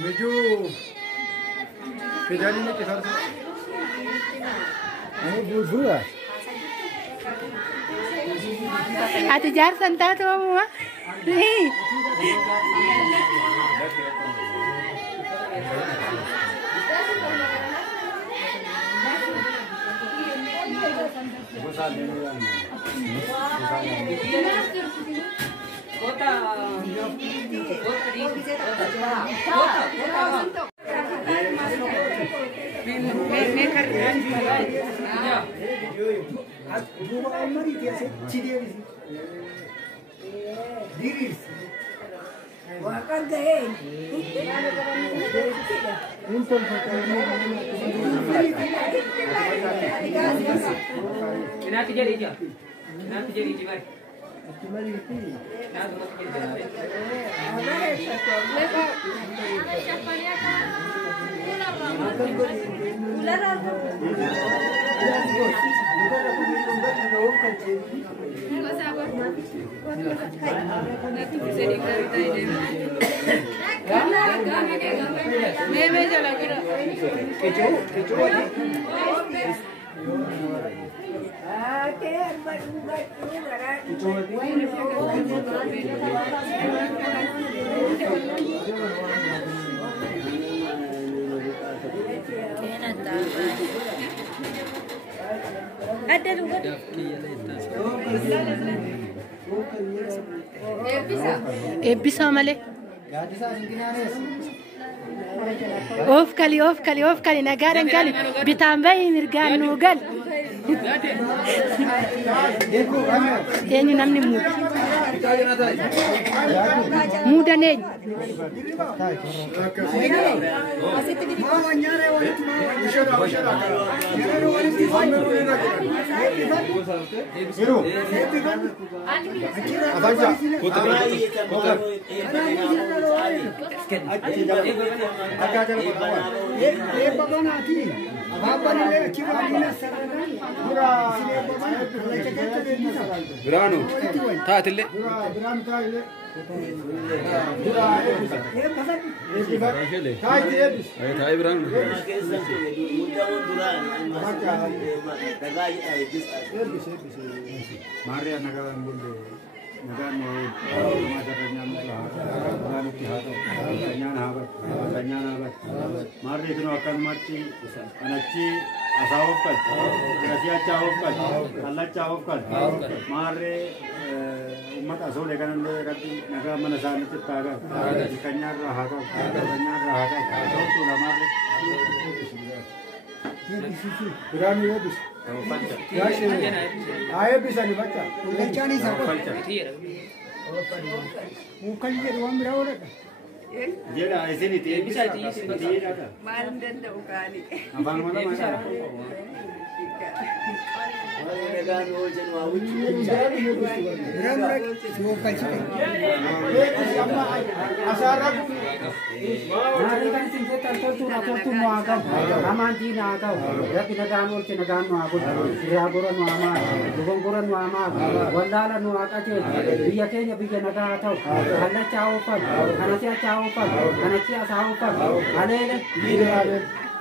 Meju Kejali ne kisar se ayo budha ati jar santa to mua nahi ebbisa male of kali nagaran kali bitambay mirgan nugal yani namni muda ne Grano taatille umat asal lekan anda kati naga mana sana tertaga kanyar rahaga tu lama berani habis ayah bisa dibaca lecani siapa bukan jadi orang berapa dia dah sini dia bisa dia dah malam dan tak ukali abang mana mana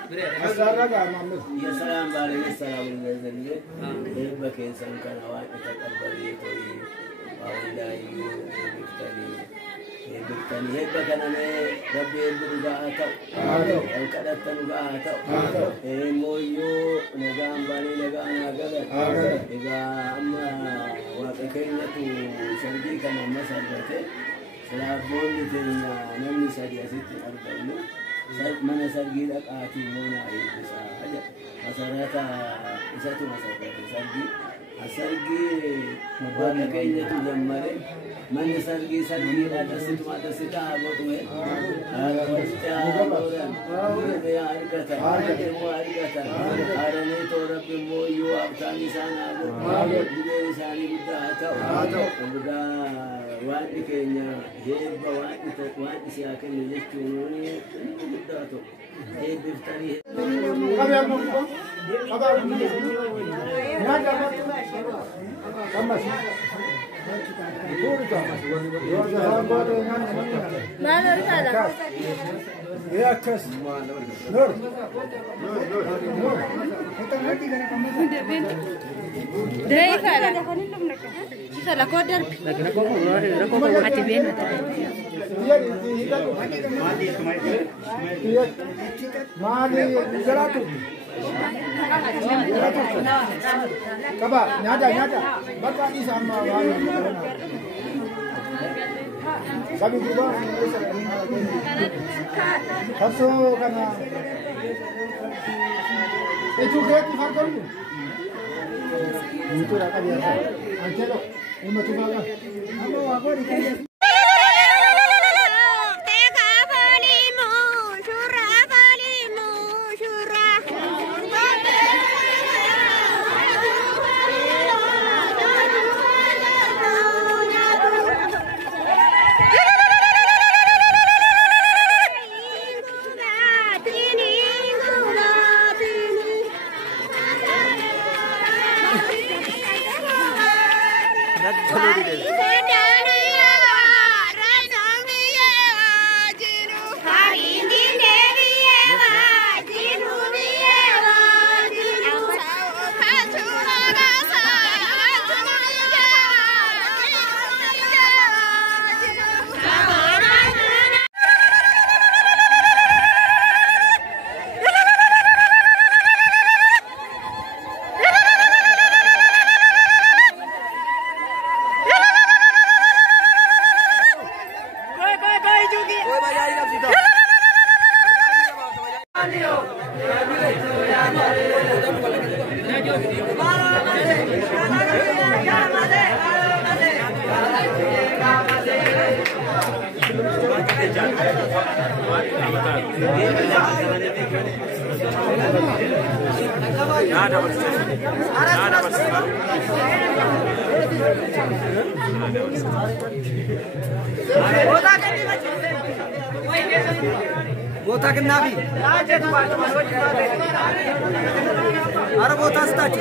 Assalamualaikum mana sargi dak ati mona bisa aja masyarakat satu masyarakat sargi warna kayaknya tu jamare mana sargi ada situ abo tu ada orang dia kata ada ni tu orang pemo yu abtani sana abo di sana atau wadi kayaknya heba wadi siakan ni cuma Dato, biftani. ما نرسل يا كاس نور Dari fara. Sala ko dar. Ati ben mata. Mali jaratu kaba nyata baka di sama sabi juga haso kana itu kreatif faktor itu raka biasa angelo uno tu baga amo aku di Bota ke nabi. Ara bota start.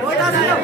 Bota start.